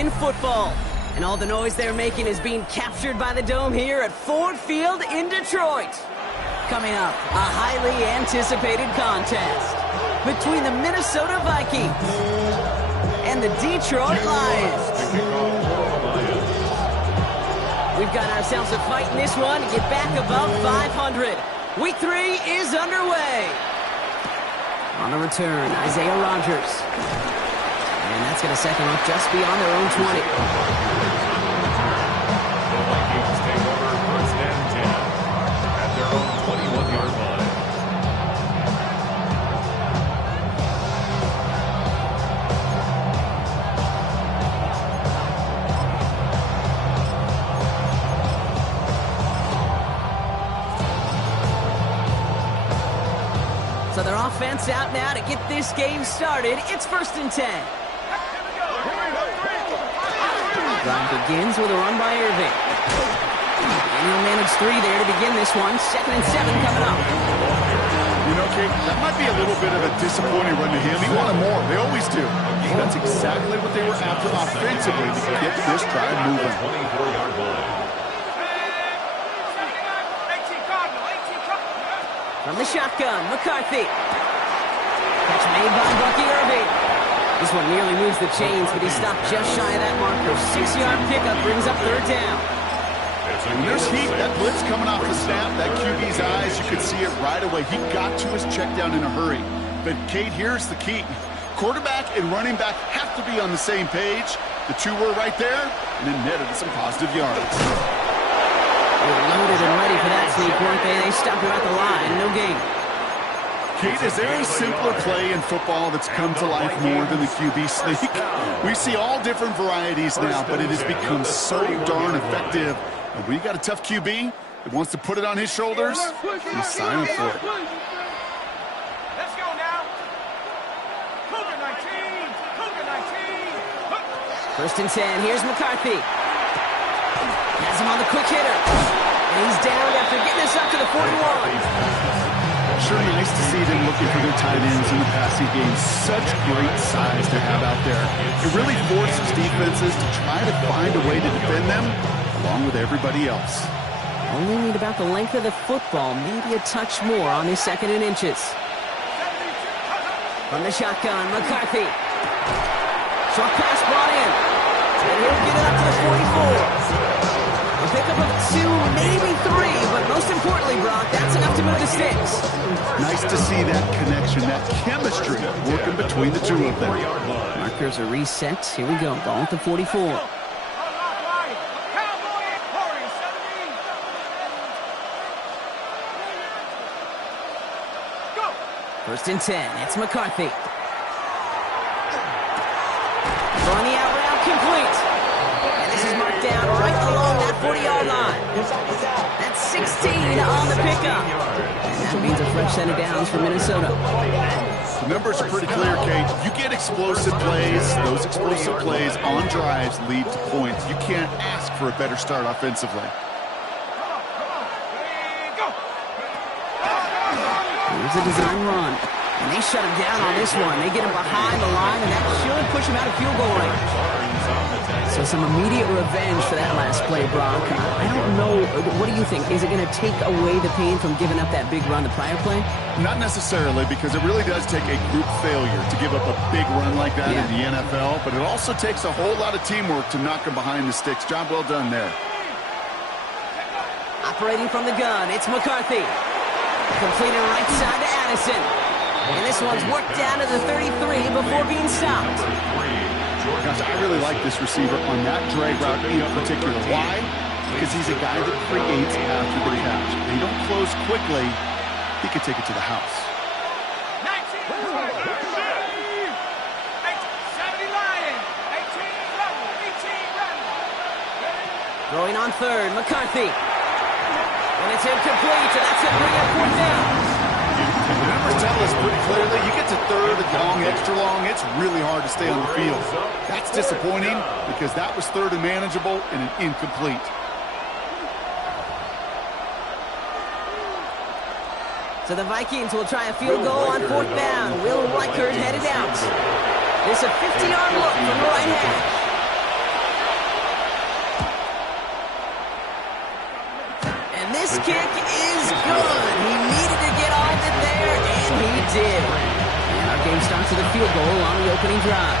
in football. And all the noise they're making is being captured by the Dome here at Ford Field in Detroit. Coming up, a highly anticipated contest between the Minnesota Vikings and the Detroit Lions. We've got ourselves a fight in this one to get back above 500. Week 3 is underway. On the return, Isaiah Rodgers. And that's going to set them up just beyond their own 20. The Vikings take over first and 10 at their own 21-yard line. So their offense out now to get this game started. It's first and 10. Drive begins with a run by Irving. And he'll manage 3 there to begin this one. 2nd and 7 coming up. You know, Kate, that might be a little bit of a disappointing run to him. He wanted more. They always do. That's exactly what they were after offensively to get this drive moving. 24-yard line. From the shotgun, McCarthy. Catch made by Bucky Irving. This one nearly moves the chains, but he stopped just shy of that marker. 6-yard pickup brings up 3rd down. When there's heat, that blitz coming off the snap, that QB's eyes, you could see it right away. He got to his check down in a hurry. But, Kate, here's the key. Quarterback and running back have to be on the same page. The two were right there, and then netted some positive yards. They were loaded and ready for that sneak, weren't they? They stopped him at the line. No gain. Kate, is there a simpler play in football that's come to life more than the QB sneak? We see all different varieties now, but it has become so darn effective. And when you got a tough QB that wants to put it on his shoulders, he's signing for it. Let's go now. Cougar 19. Cougar 19. First and 10. Here's McCarthy. Has him on the quick hitter. And he's down after getting us up to the 41. Sure nice to see them looking for their tight ends in the passing game. Such great size to have out there. It really forces defenses to try to find a way to defend them along with everybody else. Only need about the length of the football, maybe a touch more on his 2nd and inches. From the shotgun, McCarthy. Short pass brought in. And he'll get it up to the 44. A pickup of 2, maybe 3, but most importantly, Brock, that's enough to move the sticks. Nice to see that connection, that chemistry working between the two of them. Markers are reset. Here we go. Ball at the 44. First and 10. It's McCarthy. Throwing the out route complete. And this is marked down right along that 40-yard line. That's 16 on the pickup. And that means a fresh set of downs for Minnesota. The numbers are pretty clear, Kate. You get explosive plays. Those explosive plays on drives lead to points. You can't ask for a better start offensively. Here's a design run. And they shut him down on this one. They get him behind the line, and that should push him out of field goal range. So some immediate revenge for that last play, Brock. I don't know. What do you think? Is it going to take away the pain from giving up that big run the prior play? Not necessarily, because it really does take a group failure to give up a big run like that in the NFL. But it also takes a whole lot of teamwork to knock him behind the sticks. Job well done there. Operating from the gun, it's McCarthy. Completed right side to Addison. And this one's worked down to the 33 before being stopped. Gosh, I really like this receiver on that drag route in particular. Why? Because he's a guy that creates after the catch. If he don't close quickly, he could take it to the house. 19, 70 Lions, 18 Rebel, 18 Rebel. Throwing on 3rd, McCarthy. And it's incomplete, and that's going to bring up 4th down. The numbers tell us pretty clearly, you get to 3rd and long, extra long, it's really hard to stay on the field. That's disappointing because that was 3rd and manageable and an incomplete. So the Vikings will try a field goal on 4th down. Will Reichard headed out. There's a 50-yard look from the right hash. kick is good. He needed to get all of it there, and he did. And our game starts with a field goal on the opening drive.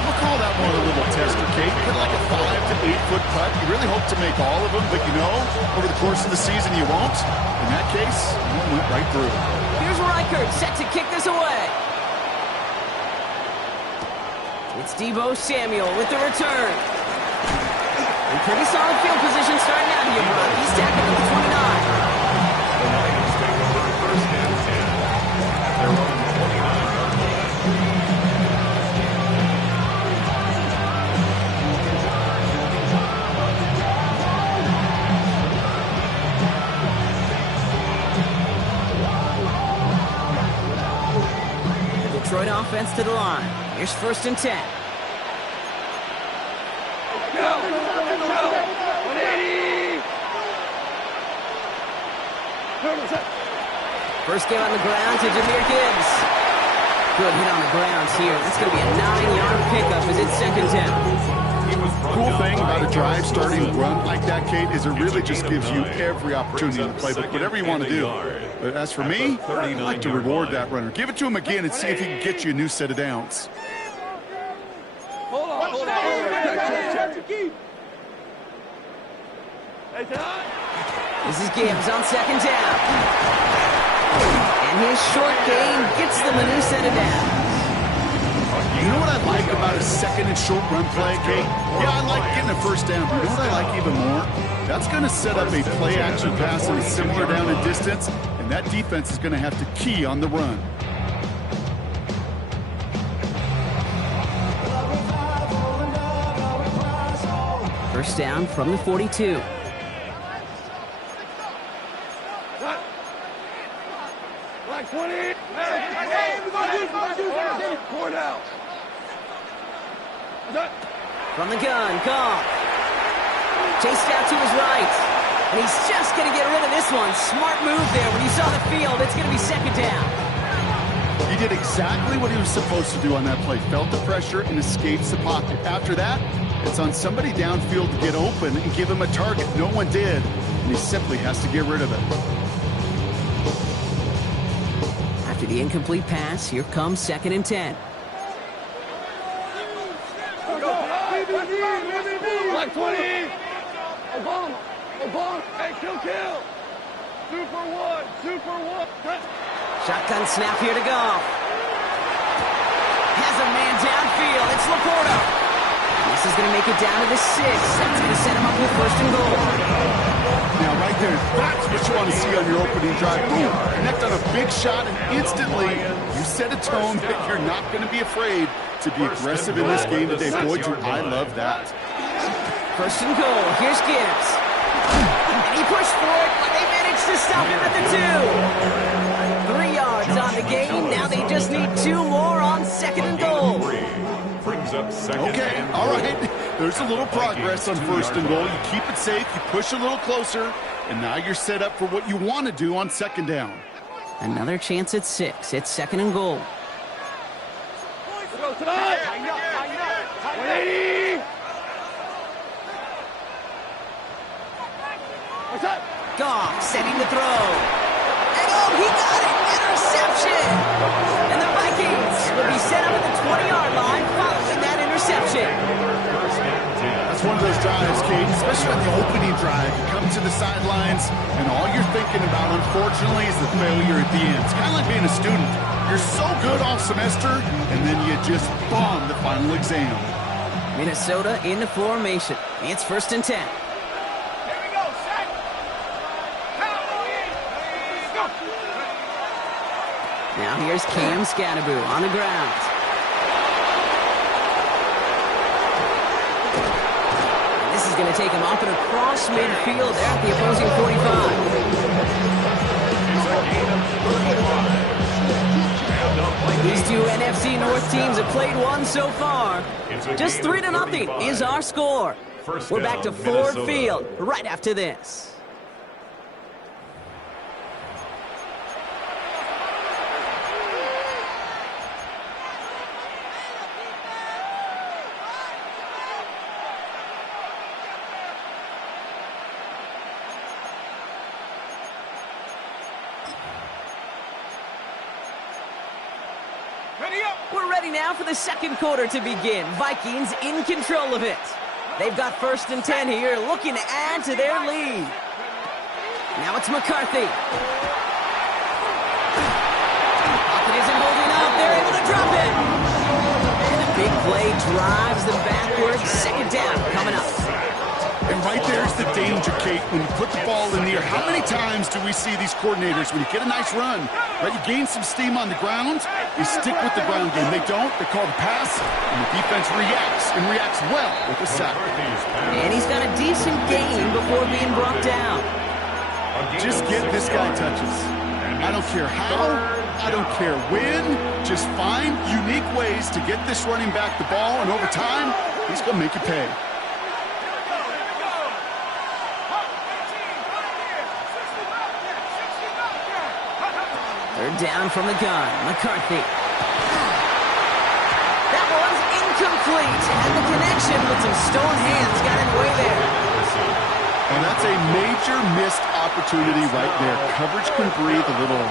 We'll call that one a little tester, Kate. Kind of like a 5 to 8 foot putt. You really hope to make all of them, but you know, over the course of the season, you won't. In that case, one went right through. Here's Reichert set to kick this away. It's Deebo Samuel with the return. In pretty solid field position starting out here, Brock. He's tackled at the 29. The Lions take over first and 10 at their own 29-yard line. The Detroit offense to the line. Here's first and 10. First game on the ground to Jahmyr Gibbs. Good hit on the ground here. That's going to be a 9-yard pickup as it's second down. Cool thing about a drive starting run like that, Kate, is it really just gives you every opportunity to play whatever you want to do. But as for me, I like to reward that runner. Give it to him again and see if he can get you a new set of downs. Hold on. This is Gibbs on second down. And his short game gets them a new set of downs. You know what I like about a second and short run play, Kate? Yeah, I like getting a first down, but you know what I like even more? That's going to set up a play-action pass in a similar down and distance, and that defense is going to have to key on the run. First down from the 42. Like 20. Hey, we're going to use it. Out. From the gun, Goff. Chased out to his right. And he's just going to get rid of this one. Smart move there. When you saw the field, it's going to be second down. He did exactly what he was supposed to do on that play. Felt the pressure and escapes the pocket. After that, it's on somebody downfield to get open and give him a target. No one did, and he simply has to get rid of it. After the incomplete pass, here comes second and 10. Like 20. Obama. Hey, kill. Super one. Shotgun snap here to Goff. Has a man downfield. It's Laporta. This is going to make it down to the 6. That's going to set him up with first and goal. Now, right there, that's what you want to see on your opening drive. Boom, connect on a big shot, and instantly you set a tone that you're not going to be afraid to be aggressive in this game today. Boy, Drew, I love that. First and goal. Here's Gibbs. And he pushed for it, but they managed to stop him at the 2. 3 yards on the game. Now they just need 2 more on second and goal. Brings up second. Okay, all right. There's a little progress on first and goal. You keep it safe, you push a little closer, and now you're set up for what you want to do on second down. Another chance at 6. It's second and goal. Goff setting the throw. And oh, he got it! Interception! And the Vikings will be set up at the 20-yard line following that interception. That's one of those drives, Kate, especially on the opening drive. You come to the sidelines, and all you're thinking about, unfortunately, is the failure at the end. It's kind of like being a student. You're so good all semester, and then you just bomb the final exam. Minnesota in the formation. It's first and 10. Now here's Cam Scadaboo on the ground. And this is going to take him up and across midfield there at the opposing 45. These two NFC North teams have played one so far. Just 3-0 is our score. We're back to Ford Field right after this. We're ready now for the second quarter to begin. Vikings in control of it. They've got 1st and 10 here, looking to add to their lead. Now it's McCarthy. Pocket isn't holding up. They're able to drop it. And a big play drives them backwards. 2nd down coming up. And right there's the danger, Kate, when you put the ball in the air. How many times do we see these coordinators, when you get a nice run, right, you gain some steam on the ground, you stick with the ground game. They don't, they call the pass, and the defense reacts, and reacts well with the sack. And he's got a decent gain before being brought down. Just get this guy touches. I don't care how, I don't care when, just find unique ways to get this running back the ball, and over time, he's going to make you pay. Third down from the gun. McCarthy. That one's incomplete. And the connection with some stone hands got in the way there. And that's a major missed opportunity right there. Coverage can breathe a little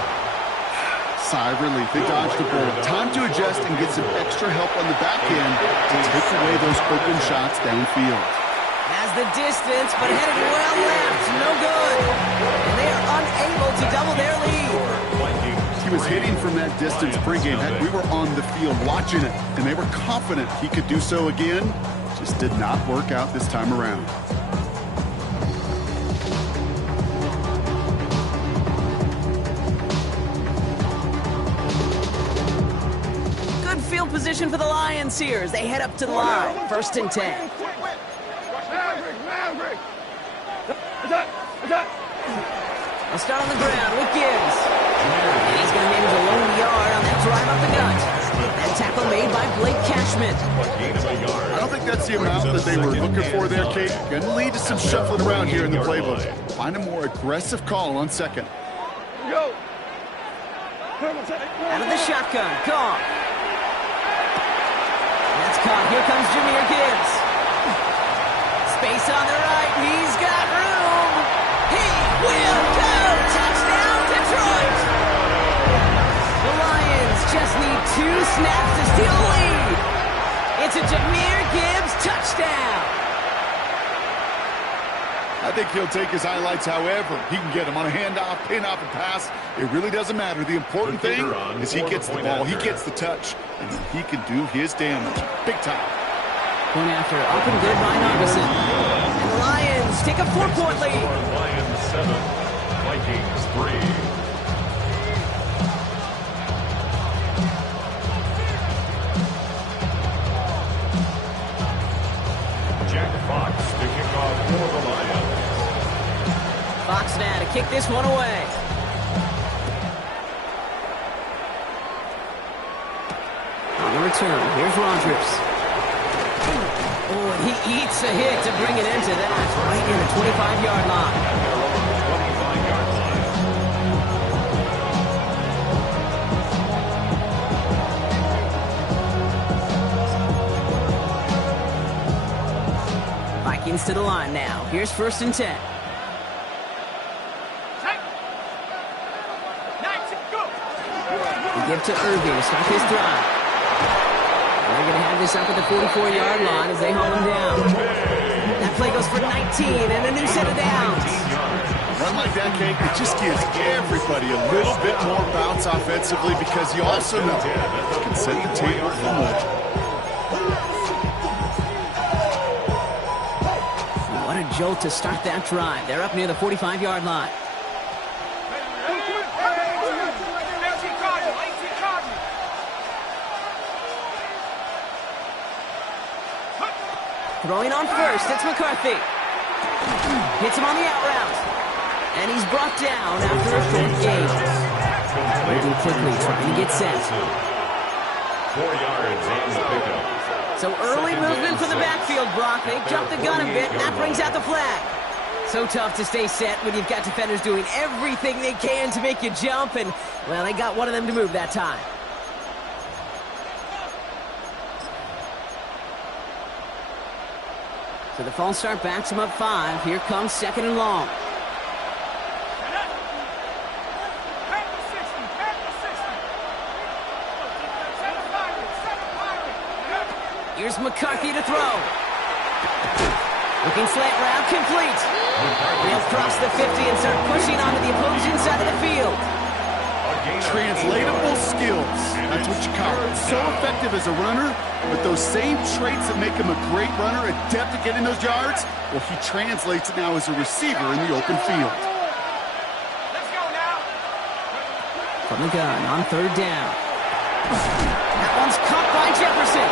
sigh of relief. They dodged the ball. Time to adjust and get some extra help on the back end to take away those open shots downfield. Has the distance, but headed well left. No good. And they are unable to double their lead. He was hitting from that distance pregame. Heck, we were on the field watching it, and they were confident he could do so again. Just did not work out this time around. Good field position for the Lions here as they head up to the line. 1st and 10. They'll start on the ground with Gibbs. And he's going to manage a lone yard on that drive up the gut. That tackle made by Blake Cashman. I don't think that's the amount that they were looking for there, Kate. Going to lead to some shuffling around here in the playbook. Find a more aggressive call on 2nd. Go. Out of the shotgun. Caught. That's caught. Here comes Jahmyr Gibbs. Space on the right. He's got room. He will go. Touchdown, Detroit. The Lions just need 2 snaps to steal the lead. It's a Jahmyr Gibbs touchdown. I think he'll take his highlights however he can get them on a handoff, pin-off, and pass. It really doesn't matter. The important thing is he gets the ball, he gets the touch, and he can do his damage. Big time. Going after up and good by Augustin. And the Lions take a 4-point lead. Lions 7, Vikings 3. Fox to kick off for the Lions. Fox now to kick this one away. On the return, here's Rodgers. Oh, he eats a hit to bring it into that. Right in the 25-yard line. 25-yard line. Vikings to the line now. Here's 1st and 10. They give to Irving to start this drive. And they're going to have this up at the 44-yard line as they hold him down. That play goes for 19 and a new set of downs. Run like that, Kate, it just gives everybody a little bit more bounce offensively because you also know you can set the table for more. What a jolt to start that drive. They're up near the 45-yard line. Throwing on first, it's McCarthy. Hits him on the out route. And he's brought down after a short gain. Moving quickly, trying to get set. 4 yards on the pickup. So early movement for the backfield, Brock. They jumped the gun a bit, and that brings out the flag. So tough to stay set when you've got defenders doing everything they can to make you jump, and, well, they got one of them to move that time. So the false start backs him up 5. Here comes 2nd and long. Here's McCarthy to throw. Looking slant route, complete. He'll cross the 50 and start pushing onto the opposing side of the field. Translatable skills. That's what you call it. So effective as a runner, but those same traits that make him a great runner, adept at getting those yards, well, he translates it now as a receiver in the open field. From the gun on third down. That one's caught by Jefferson.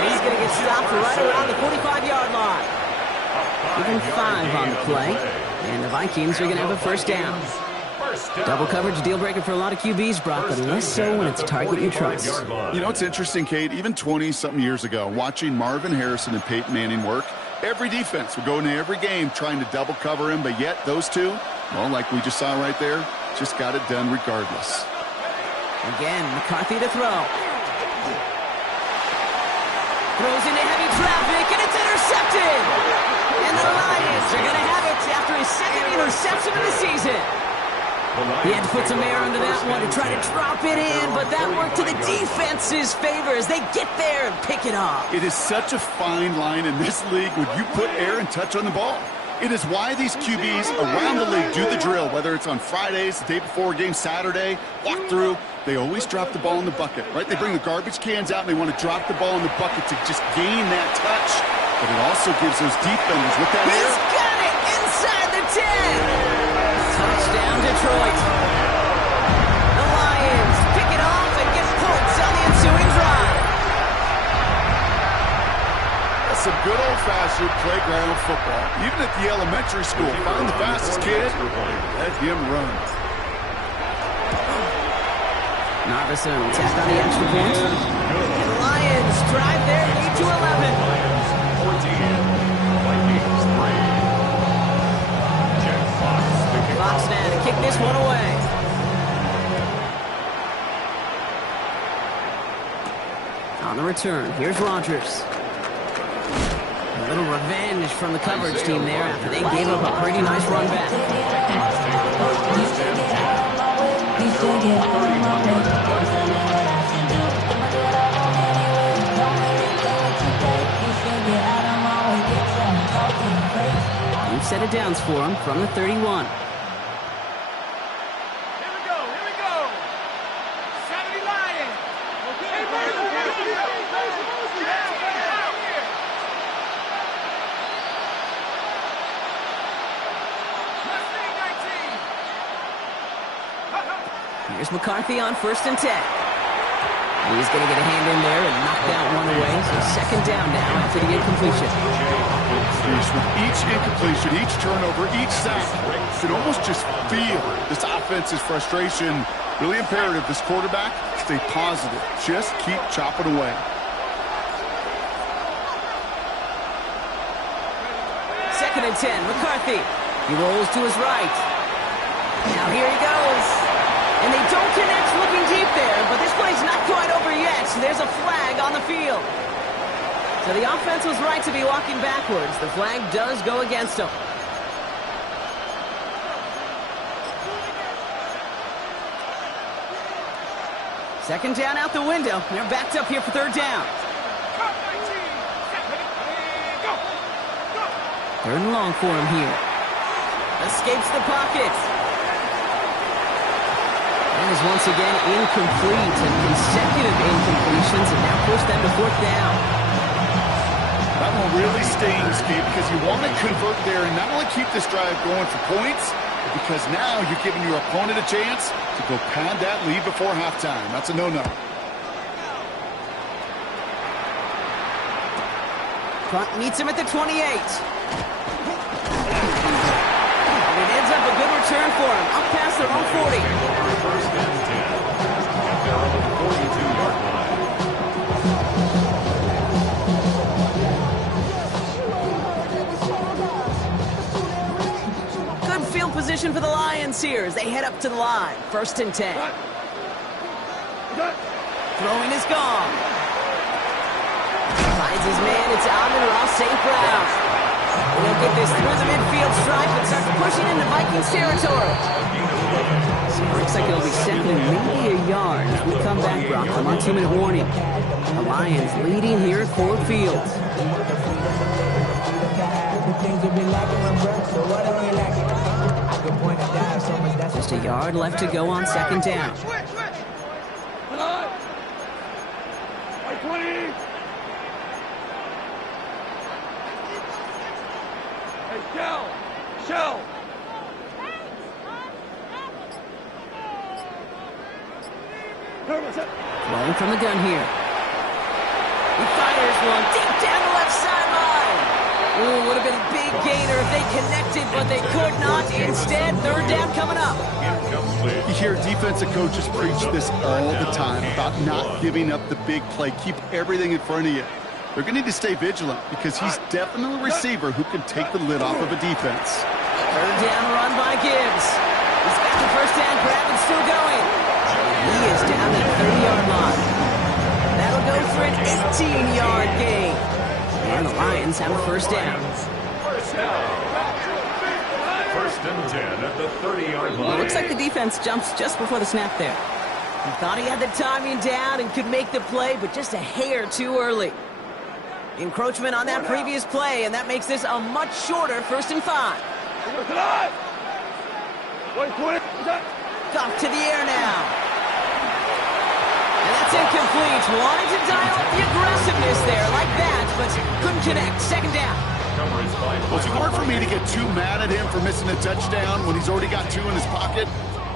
And he's going to get stopped right around the 45-yard line. Even 5 on the play. And the Vikings are going to have a first down. Double coverage deal breaker for a lot of QBs, Brock, but less so when it's a target you trust. You know, it's interesting, Kate, even 20-something years ago, watching Marvin Harrison and Peyton Manning work, every defense would go into every game trying to double cover him, but yet those two, well, like we just saw right there, just got it done regardless. Again, McCarthy to throw. Throws into heavy traffic, and it's intercepted! And the Lions are going to have it after his second interception of the season. He had to put some air under that one to try to drop it in, but that worked to the defense's favor as they get there and pick it off. It is such a fine line in this league when you put air and touch on the ball. It is why these QBs around the league do the drill, whether it's on Fridays, the day before a game, Saturday, walk through. They always drop the ball in the bucket, right? They bring the garbage cans out and they want to drop the ball in the bucket to just gain that touch. But it also gives those defenders with that air. He's got it inside the 10. Touchdown, Detroit. The Lions pick it off and get points on the ensuing drive. That's some good old-fashioned playground football. Even at the elementary school, find the fastest kid, let him run. Narveson will tack on the extra point. And the Lions drive their lead to 11. Fox now to kick this one away. On the return, here's Rodgers. A little revenge from the coverage team there after they gave up a pretty nice run back. We've set it downs for him from the 31. Here's McCarthy on 1st and 10. He's going to get a hand in there and knock that one away. So second down now after the incompletion. With each incompletion, each turnover, each sack, you can almost just feel this offense's frustration. Really imperative, this quarterback, stay positive. Just keep chopping away. Second and 10, McCarthy. He rolls to his right. Now here he goes. And they don't connect looking deep there, but this play's not quite over yet. So there's a flag on the field. So the offense was right to be walking backwards. The flag does go against them. Second down out the window. They're backed up here for third down. Third and long for him here. Escapes the pocket. And is once again incomplete, and consecutive incompletions have now pushed them to fourth down. That one really stings, Steve, because you want to convert there and not only keep this drive going for points, but because now you're giving your opponent a chance to go pad that lead before halftime. That's a no-no. Front meets him at the 28. And it ends up a good return for him, up past their own 40. First and 10. And they're on the 42-yard line. Good field position for the Lions here as they head up to the line. 1st and 10. Throwing is gone. Finds his man. It's Amon-Ra St. Brown. And he'll get this through the midfield stripe and starts pushing into Vikings territory. So it looks like it'll be second and maybe a yard. As we come back, Brock, from our 2-minute warning. The Lions leading here at Ford Field. Just a yard left to go on second down. Hey, Shell! Throwing from the gun here. He fires one deep down the left sideline. Ooh, would have been a big gainer if they connected, but they could not. Instead, third down coming up. You hear defensive coaches preach this all the time about not giving up the big play. Keep everything in front of you. They're going to need to stay vigilant because he's definitely a receiver who can take the lid off of a defense. Third down run by Gibbs. He's got the first down grab and still going. He is down that 30-yard line. That'll go for an 18-yard gain. And the Lions have a first down. First and 10 at the 30-yard line. Well, looks like the defense jumps just before the snap there. He thought he had the timing down and could make the play, but just a hair too early. Encroachment on that previous play, and that makes this a much shorter 1st and 5. Off to the air now. And that's incomplete. Wanted to dial up the aggressiveness there like that, but couldn't connect. Second down. Well, it's hard for me to get too mad at him for missing a touchdown when he's already got 2 in his pocket.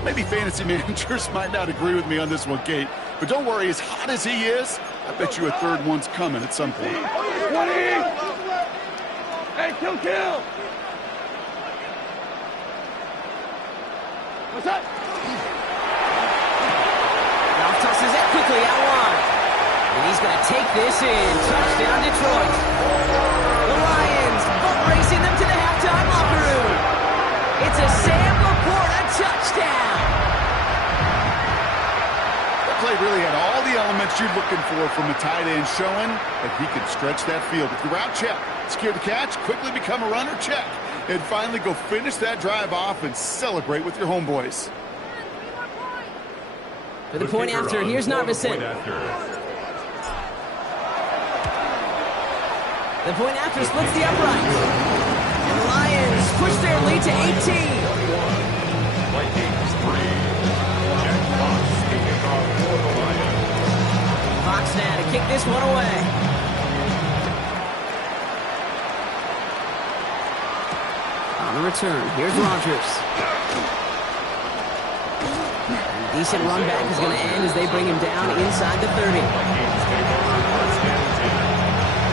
Maybe fantasy managers might not agree with me on this one, Kate. But don't worry, as hot as he is, I bet you a third one's coming at some point. 20! Hey, kill! What's that? Ralph tosses it quickly out wide. And he's going to take this in. Touchdown, Detroit. The Lions boat racing them to the halftime locker room. It's a Sam Laporta touchdown. That play really had all the elements you're looking for from a tight end, showing that he can stretch that field. With your route check, secure the catch, quickly become a runner, check. And finally go finish that drive off and celebrate with your homeboys. For the point after, here's Narvison. The point after splits the uprights. And the Lions push their lead to 18. Vikings 3. Jack Fox kicking off for the Lions. Fox now to kick this one away. On the return, here's Rodgers. Decent run back is going to end as they bring him down inside the 30. Vikings take over first and 10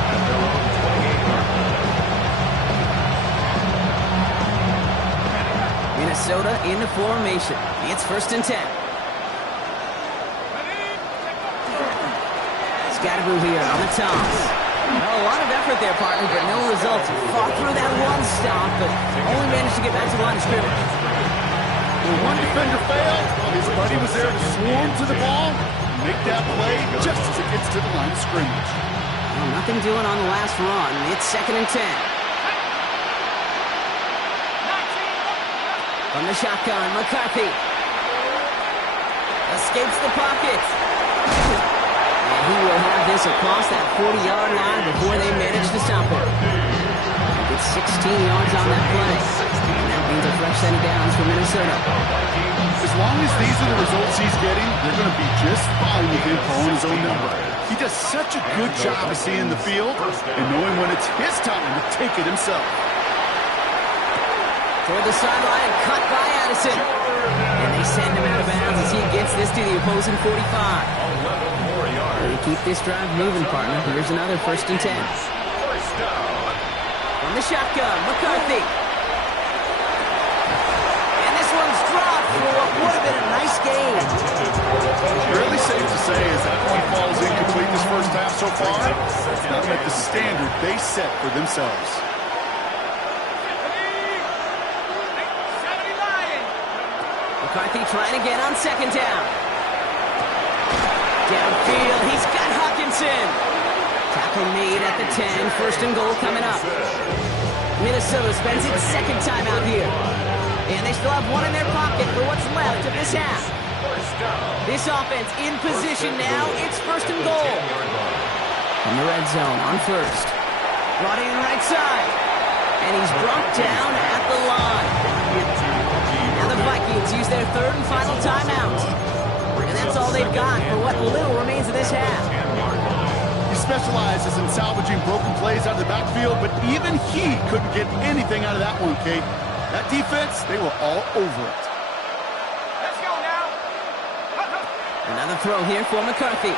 at their own 28-yard line. Minnesota in the formation. It's 1st and 10. Scatterboo here on the toss. Well, a lot of effort there, partner, but no results. Fought through that one stop, but only managed to get back to the line of scrimmage. When one defender failed, his buddy was there to swarm to the ball, make that play just as it gets to the line of scrimmage. Well, nothing doing on the last run. It's 2nd and 10. From the shotgun, McCarthy. Escapes the pocket. And he will have this across that 40-yard line before they manage to stop him. It's 16 yards on that play. And that means a fresh set of downs for Minnesota. As long as these are the results he's getting, they're going to be just fine with him calling his own number. He does such a good job of seeing the field and knowing when it's his time to take it himself. Toward the sideline, cut by Addison. And they send him out of bounds as he gets this to the opposing 45. 11 more yards. They keep this drive moving, partner. Here's another 1st and 10. First down. From the shotgun, McCarthy. And this one's dropped for what would have been a nice game. Really safe to say is that one falls incomplete this first half so far. It's not met the standard they set for themselves. McCarthy trying again on 2nd down. Downfield, he's got Hawkinson. Tackle made at the 10, 1st and goal coming up. Minnesota spends its 2nd time out here. And they still have one in their pocket for what's left of this half. This offense in position now. It's 1st and goal. In the red zone on first. Brought in right side. And he's brought down at the line. Now the Vikings use their third and final timeout. And that's all they've got for what little remains of this half. He specializes in salvaging broken plays out of the backfield, but even he couldn't get anything out of that one, Kate. That defense, they were all over it. Let's go now. Another throw here for McCarthy.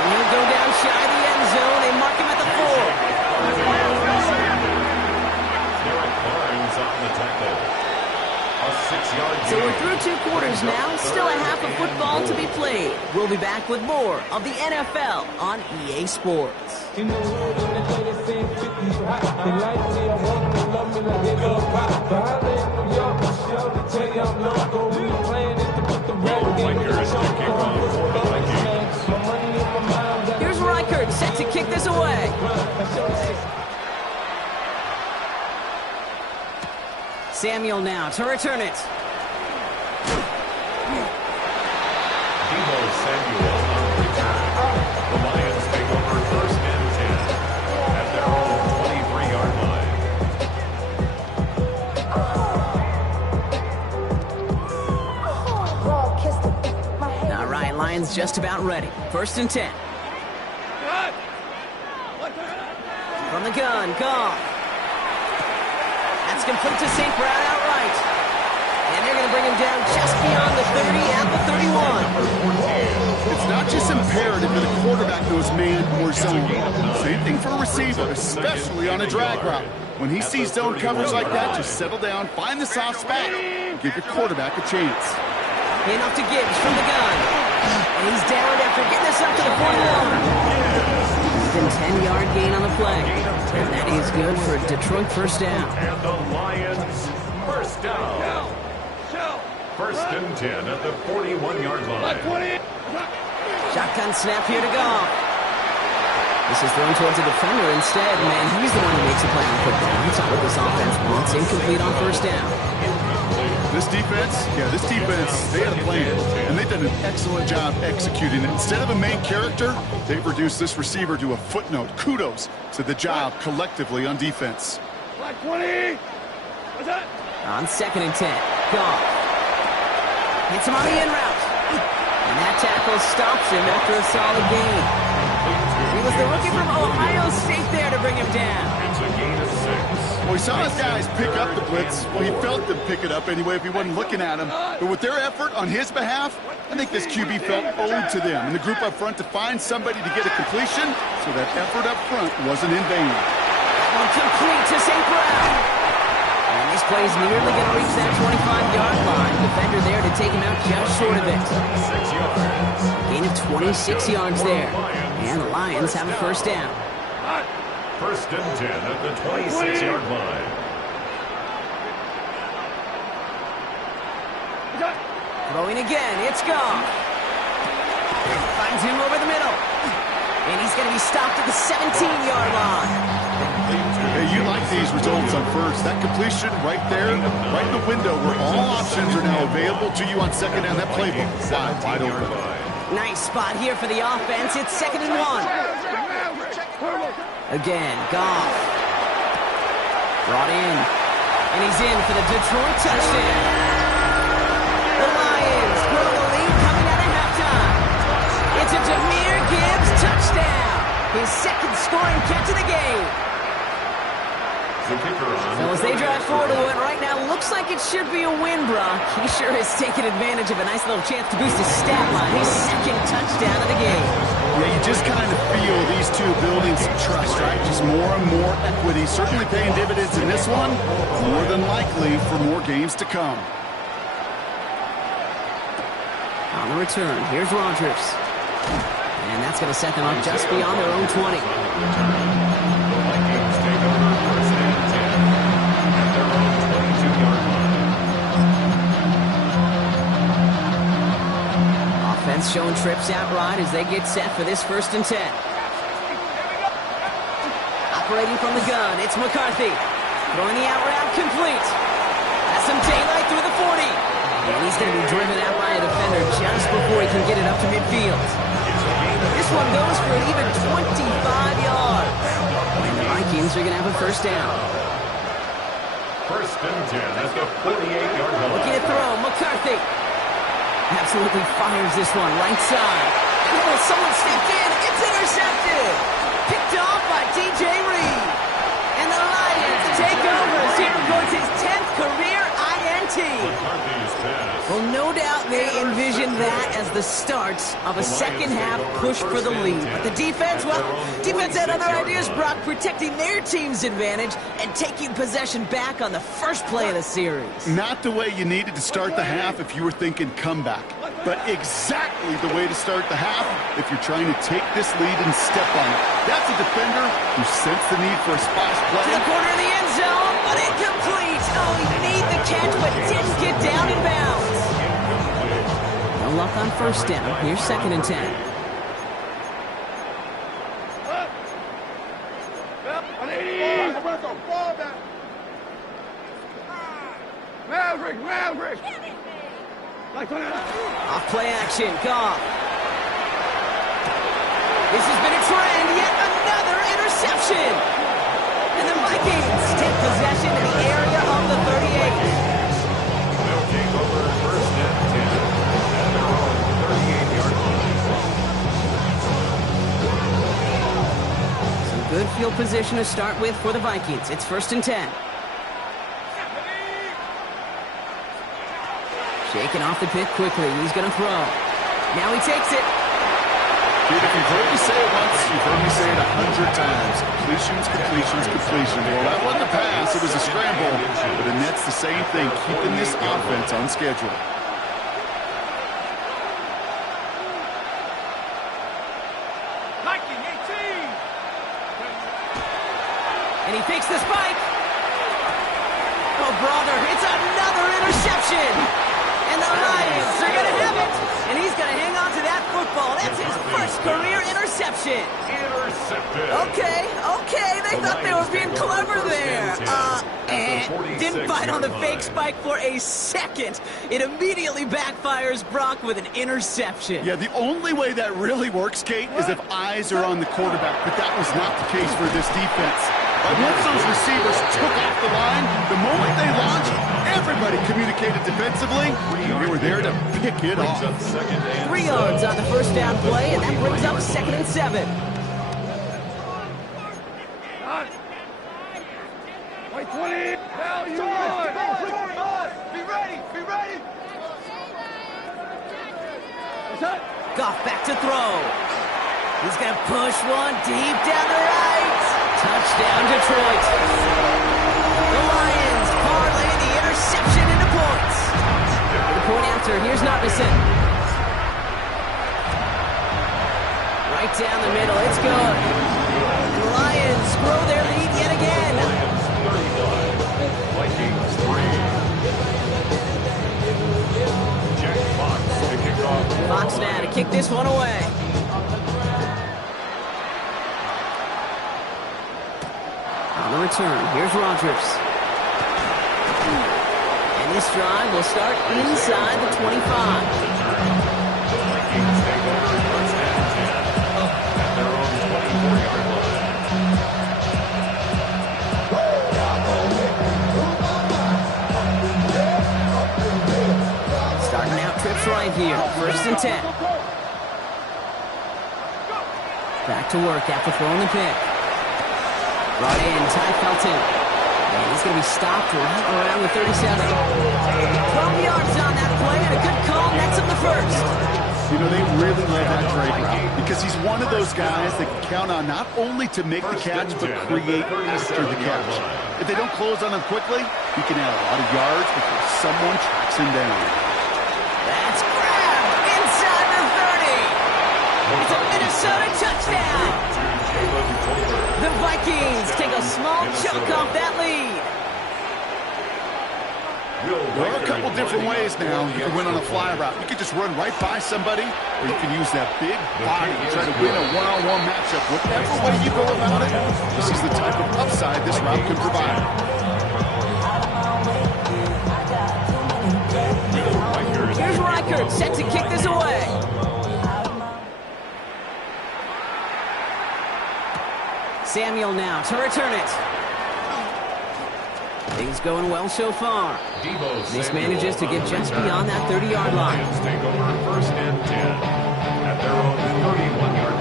And he'll go down shy of the end zone. They mark him at the 4. So we're through 2 quarters now. Still a half of football to be played. We'll be back with more of the NFL on EA Sports. Here's Reichert set to kick this away. Samuel now to return it. Samuel on return. The Lions take over first and 10 at their own 23-yard line. All right, Lions just about ready. First and 10. From the gun, Goff. That's complete to St. Brown outright. And they're going to bring him down just beyond the 30 at the 31. It's not just imperative that a quarterback knows man or zone. Same thing for a receiver, especially on a drag route. When he sees zone coverage like that, just settle down, find the soft spot, and give your quarterback a chance. Enough to Gibbs from the gun. And he's down after getting this up to the 41. Then 10-yard gain on the play. And that is good for a Detroit first down. And the Lions first down. First and 10 at the 41-yard line. Shotgun snap here to go. This is thrown towards a defender instead. Man, he's the one who makes the play on football. That's not what this offense wants. Incomplete on first down. This defense, they had a plan, and they've done an excellent job executing it. Instead of a main character, they've reduced this receiver to a footnote. Kudos to the job collectively on defense. Black 20. What's that? On second and 10. Goff. Hits him on the in route. And that tackle stops him after a solid gain. He was the rookie from Ohio State there to bring him down. It's a gain of 6. Well, he saw his guys pick up the blitz. Well, he felt them pick it up anyway if he wasn't looking at him. But with their effort on his behalf, I think this QB felt owed to them. And the group up front to find somebody to get a completion, so that effort up front wasn't in vain. That one complete to St. Brown. And this play is nearly going to reach that 25-yard line. Defender there to take him out just short of it. 6 yards. Gain of 26 yards there. And the Lions have a first down. First and 10 at the 26-yard line. Throwing again, it's Goff. Finds him over the middle. And he's going to be stopped at the 17-yard line. Hey, you like these results on first. That completion right there, right in the window where all options are now available to you on second down. That playbook wide open. Nice spot here for the offense. It's second and 1. Again, Goff. Brought in. And he's in for the Detroit touchdown. The Lions grow the lead coming out of halftime. It's a Jahmyr Gibbs touchdown. His second scoring catch of the game. The kicker on. So as they drive forward to what right now looks like it should be a win, Brock. He sure has taken advantage of a nice little chance to boost his stat line. His second touchdown of the game. Yeah, you just kind of feel these two building some trust, right? Just more and more equity. Certainly paying dividends in this one. More than likely for more games to come. On the return, here's Rodgers. And that's going to set them up just beyond their own 20. Vikings take over first and 10 at their own 22-yard line. Offense showing trips out right as they get set for this first and 10. Operating from the gun, it's McCarthy. Throwing the out route complete. Has some daylight through the 40. And he's going to be driven out by a defender just before he can get it up to midfield. It's a gain This one goes for an even 25 yards. And the Vikings are going to have a first down. First and 10 at the 48-yard line. Looking to throw, McCarthy. Absolutely fires this one, right side. Oh, someone stepped in. It's intercepted. Picked off by DJ Reed. And the Lions take over as here goes his 10th career INT. McCarthy's pass. Well, no doubt they envisioned that as the start of a second-half push for the lead. But the defense, well, defense had other ideas, Brock, protecting their team's advantage and taking possession back on the first play of the series. Not the way you needed to start the half if you were thinking comeback, but exactly the way to start the half if you're trying to take this lead and step on it. That's a defender who sensed the need for a splash To play. the corner of the end zone, but incomplete. Oh, he made the catch, but didn't get down in bounds. No luck on first down. Here's second and 10. Maverick! Off play action, Goff. This has been a trend, yet another interception. And the Vikings take possession in the area of the 38. They'll take over first and 10 at their own 38-yard line. Some good field position to start with for the Vikings. It's first and 10. Shaking off the pick quickly. He's going to throw. Now he takes it. Dude, if you've heard me say it once, you've heard me say it 100 times. Completions. Well, that wasn't a pass. It was a scramble. But the Nets the same thing, keeping this offense on schedule. And he fakes the spike. Oh, brother, it's another interception. And the Lions are going to have it. And he's going to hang on to that football. That's his first career interception. Intercepted. Okay. They thought they were being clever there. Didn't bite on the fake spike for a second. It immediately backfires Brock with an interception. Yeah, the only way that really works, Kate, is if eyes are on the quarterback. But that was not the case for this defense. Once those receivers took off the line, the moment they launched, everybody communicated defensively. They were there to pick it off. 3 yards on the first down play, and that brings up second and 7. Wait, 20. Hell, you run. Be ready. Goff back to throw. He's going to push one deep down the right. Touchdown, Detroit. The Lions parlay the interception into points. The point after, here's Narbison. Right down the middle, it's good. The Lions grow their lead yet again. Vikings 3. Jack Fox to kick off. Fox now to kick this one away. On the return, here's Rodgers. And this drive will start inside the 25. Vikings take over first and 10 at their own 24-yard line. Starting out trips right here, first and 10. Back to work after throwing the pick. Brought in, Ty Felton. And he's going to be stopped right around the 37. 12 yards on that play, and a good call nets him the first. You know, they really love that trade route because he's one of those guys that can count on not only to make the catch, but create after the catch. If they don't close on him quickly, he can add a lot of yards before someone tracks him down. That's grabbed inside the 30. It's a Minnesota touchdown. The Vikings take a small chunk off that lead. There are a couple different ways now you can win on a fly route. You can just run right by somebody, or you can use that big body and try to win a one-on-one matchup. Whatever way you go about it, this is the type of upside this route can provide. Here's Reichert set to kick this away. Samuel now to return it. Things going well so far. This manages to get just beyond that 30-yard line. Lions take over first and 10 at their own 31-yard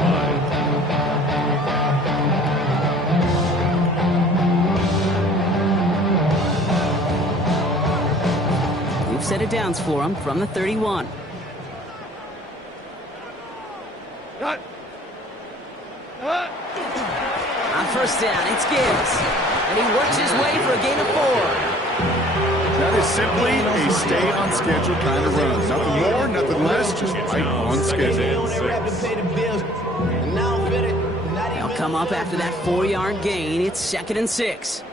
line. We've set it downs for him from the 31. On first down, it's Gibbs. And he works his way for a gain of 4. That is simply a stay-on-schedule kind of run. Nothing more, nothing less, just right on schedule. They'll come up after that 4-yard gain. It's 2nd and 6.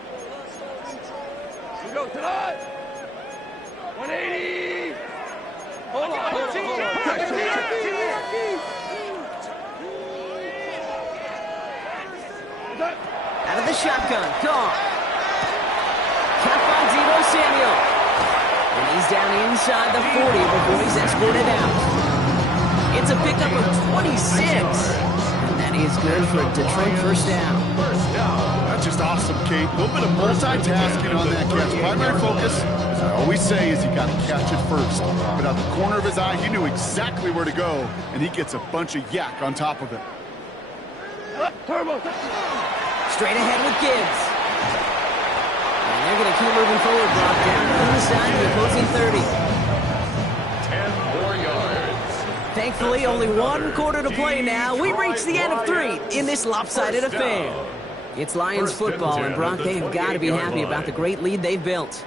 We go tonight. 180. Hold on. Out of the shotgun, gone. Kept by Deebo Samuel. And he's down inside the 40 before he's escorted out. It's a pickup of 26. And that is good for a Detroit first down. That's just awesome, Kate. A little bit of multitasking on that catch. Primary focus, as I always say, is you got to catch it first. But out the corner of his eye, he knew exactly where to go, and he gets a bunch of yak on top of it. Straight ahead with Gibbs. And they're going to keep moving forward, Brock, down to the side of the opposing 30. 10 more yards. Thankfully, only 1 quarter to play now. We reach the end of 3 in this lopsided affair. It's Lions football, and Brock, they've got to be happy about the great lead they've built.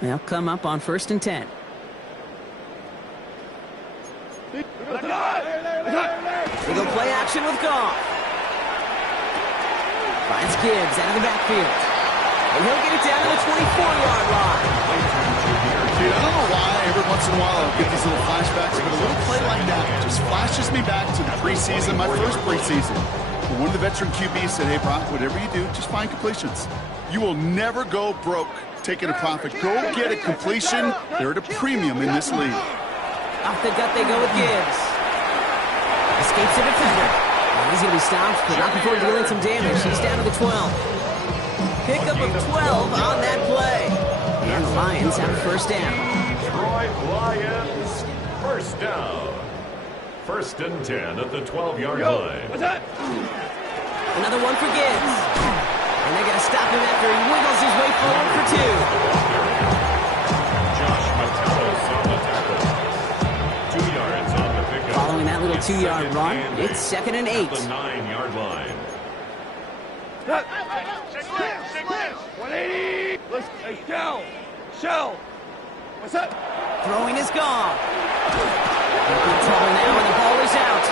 They'll come up on 1st and 10. They go play action with Goff. Finds Gibbs out of the backfield. And he'll get it down to the 24-yard line. Dude, I don't know why every once in a while I'll get these little flashbacks, but a little play like that just flashes me back to the preseason, my first preseason. But one of the veteran QBs said, hey, Brock, whatever you do, just find completions. You will never go broke taking a profit. Go get a completion. They're at a premium in this league. Off the gut they go with Gibbs. Escapes the defender. And he's going to be stopped, but not before dealing some damage. He's down to the 12. Pickup of 12 on that play. And the Lions have a first down. Detroit Lions, first down. 1st and 10 at the 12-yard line. What's that? Another one for Gibbs. And they're going to stop him after he wiggles his way forward for 2. Josh Metellus on the tackle. 2 yards on the pickup. Following that little 2-yard run, it's 2nd and 8. At the 9-yard line. 180. Let's shell. What's that? Throwing is gone. They're in trouble now, and the ball is out.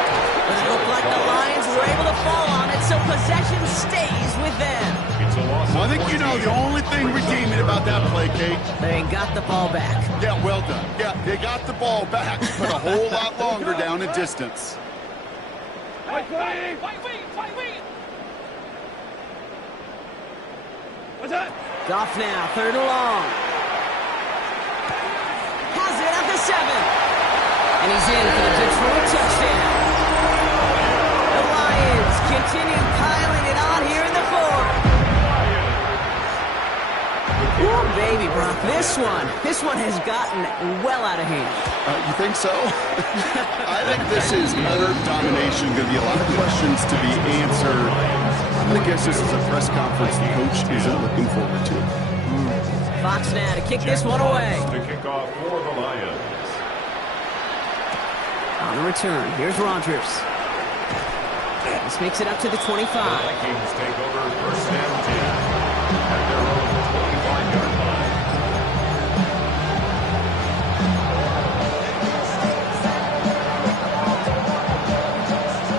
But it looked like the Lions were able to fall on it, so possession stays with them. It's a loss. Well, I think you know the only thing redeeming about that play, Kate. They got the ball back. Yeah, well done. Yeah, they got the ball back, but a whole lot longer down in distance. Wait. What's that? Goff now, 3rd and long. Has it at the 7. And he's in for the Detroit touchdown. The Lions continue piling it on here in the 4th. Ooh, baby, Brock, this one has gotten well out of hand. You think so? I think this is utter domination. Going to be a lot of questions to be answered. I'm going to guess this is a press conference the coach isn't looking forward to. Fox now to kick this one away. To kick off for the Lions. On the return, here's Rodgers. This makes it up to the 25. The Vikings take over 1st and 10 at their own 25-yard line.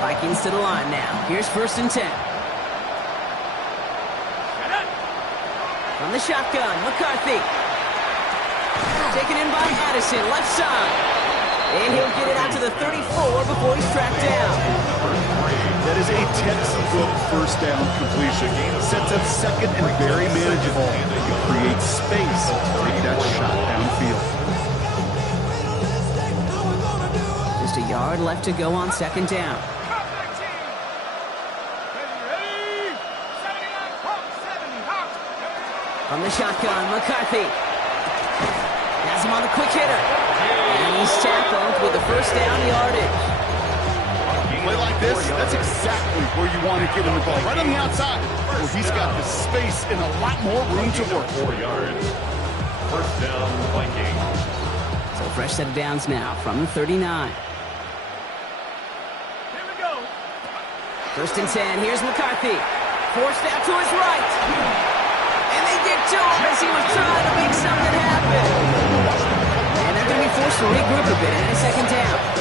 Vikings to the line now. Here's 1st and 10. From the shotgun, McCarthy. Taken in by Addison, left side. And he'll get it out to the 34 before he's tracked down. That is a textbook first down completion. Sets up second and very manageable. Creates space to take that shot downfield. Just a yard left to go on second down. From the shotgun, McCarthy. Has him on the quick hitter. And he's tackled with the first down yardage. Play like this, that's exactly where you want to get him the ball. Right on the outside, where he's got the space and a lot more room to work. 4 yards. First down, Vikings. So fresh set of downs now from the 39. Here we go. First and 10, here's McCarthy. Forced out to his right. And they get to him as he was trying to make something happen. And they're going to be forced to regroup a bit in second down.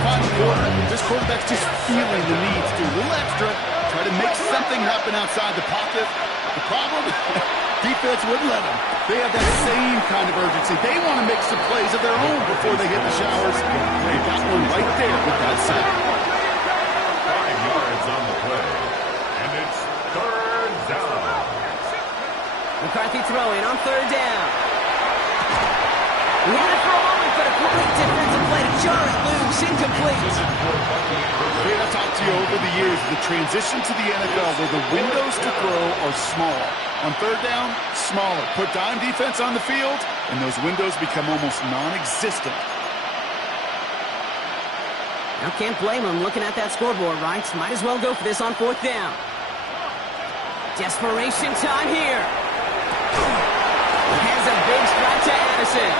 Final quarter, this quarterback's just feeling the need to do a little extra, try to make something happen outside the pocket. The problem, defense wouldn't let them. They have that same kind of urgency. They want to make some plays of their own before they hit the showers. They got one right there with that sack. 5 yards on the play. And it's third down. McCarthy throwing on third down. We had it for a moment, but a complete defensive play to jar it loose, incomplete. Hey, I've talked to you over the years, the transition to the NFL where the windows to throw are small. On third down, smaller. Put dime defense on the field, and those windows become almost non-existent. Now can't blame him looking at that scoreboard, right? Might as well go for this on fourth down. Desperation time here. Has a big strike to Anderson.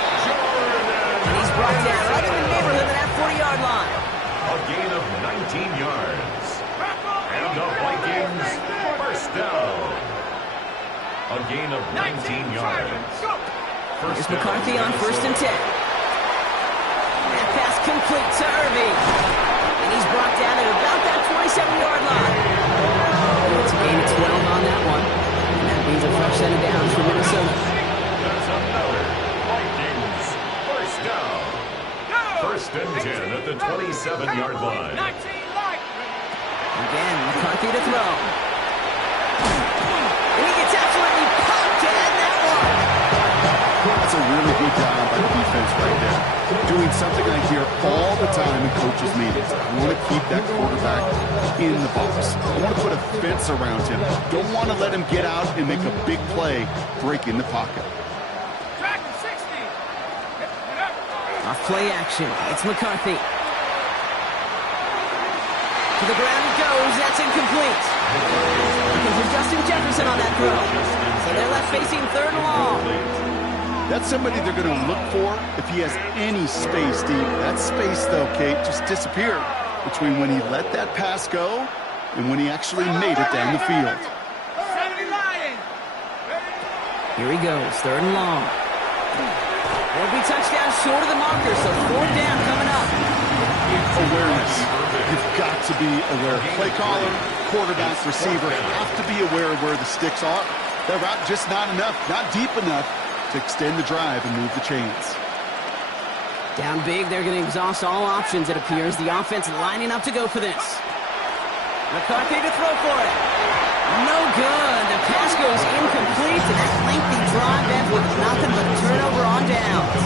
And he's brought down right in the neighborhood of that 40-yard line. A gain of 19 yards. And the Vikings first down. A gain of 19 yards. Here's McCarthy on first and 10. That pass complete to Irving. And he's brought down at about that 27-yard line. It's a gain of 12 on that one. And that means a fresh set of downs for Minnesota. That's another Vikings first down. First and 10 at the 27-yard line. Again, McCarthy to throw. And he gets absolutely pumped to end that one. That's a really good job by the defense right there. Doing something I hear all the time in coaches' meetings. I want to keep that quarterback in the box. I want to put a fence around him. Don't want to let him get out and make a big play breaking the pocket. Off play action. It's McCarthy. To the ground it goes. That's incomplete. Looking for Justin Jefferson on that throw. So they're left facing third and long. That's somebody they're going to look for if he has any space deep. That space, though, Kate, just disappeared between when he let that pass go and when he actually made it down the field. Here he goes. Third and long. There'll be touchdown short of the marker, so fourth down coming up. Awareness. You've got to be aware. Play caller, quarterback, receiver have to be aware of where the sticks are. That route just not enough, not deep enough to extend the drive and move the chains. Down big, they're going to exhaust all options, it appears. The offense lining up to go for this. McCarthy to throw for it. No good. The pass goes incomplete, and that lengthy drive ends with nothing but a turnover on downs.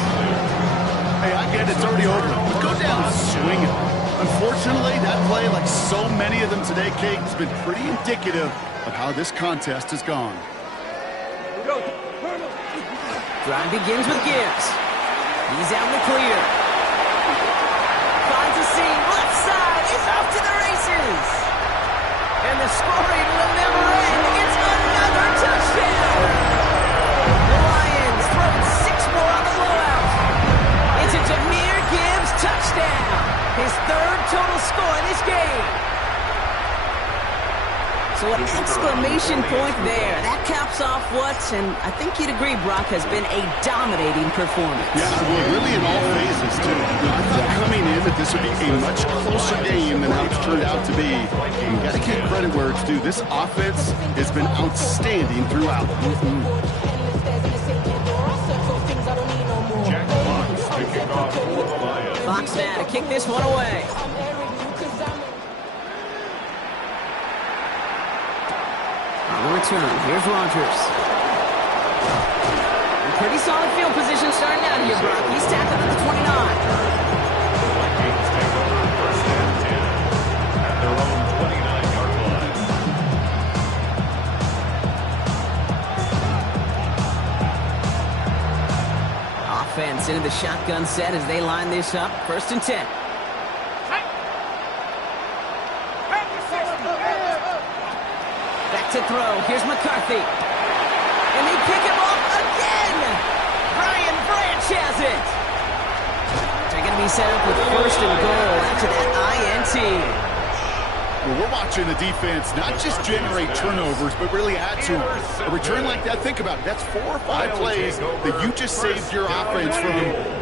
Hey, I get it. It's already over. But go down swinging. Unfortunately, that play, like so many of them today, Kate, has been pretty indicative of how this contest has gone. Drive begins with Gibbs. He's out in the clear. Finds a seam. Left side. It's off to the races. And the scoring will never end. It's another touchdown. The Lions throw 6 more on the blowout. It's a Jahmyr Gibbs touchdown. His third total score in this game. So an exclamation point there. That caps off what, and I think you'd agree, Brock, has been a dominating performance. Yeah, well, really in all phases, too. I thought coming in that this would be a much closer game than how it's turned out to be. You got to give credit where it's due. This offense has been outstanding throughout. Jack Fox picking off for the Lions. kick this one away. On the return, here's Rogers. Pretty solid field position starting out here, Brock. He's tackled at the 29. Vikings take over first and 10 at their own 29-yard line. Offense into the shotgun set as they line this up. First and 10. Back to throw. Here's McCarthy. And they pick him off again. Brian Branch has it. They're going to be set up with first and goal after that INT. Well, we're watching the defense not just generate turnovers, but really add to them. A return like that, think about it. That's 4 or 5 plays that you just saved your offense from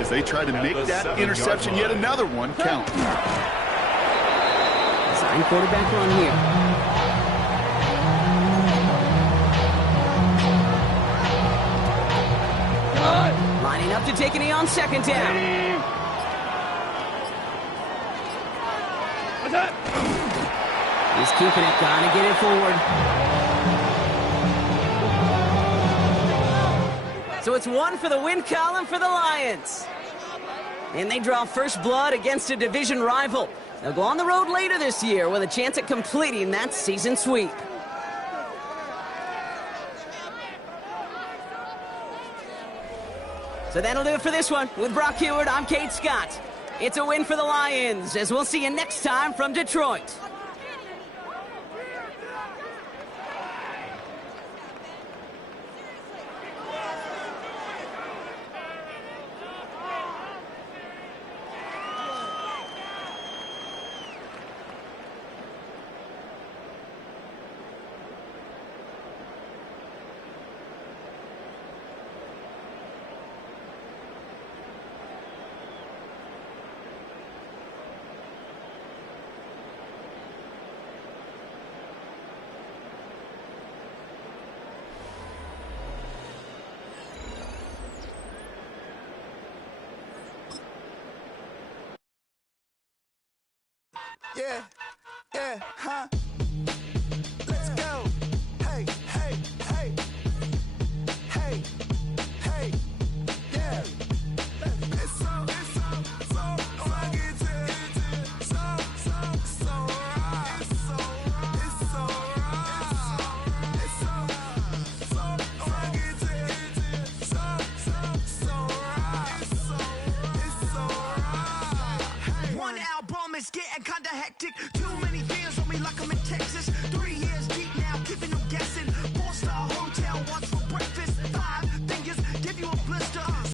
as they try to make that interception, yet another one, count. Sign quarterback run here. Lining up to take a knee on second down. What's that? He's keeping it, trying to get it forward. So it's one for the win column for the Lions. And they draw first blood against a division rival. They'll go on the road later this year with a chance at completing that season sweep. So that'll do it for this one. With Brock Heward, I'm Kate Scott. It's a win for the Lions, as we'll see you next time from Detroit. Yeah, huh?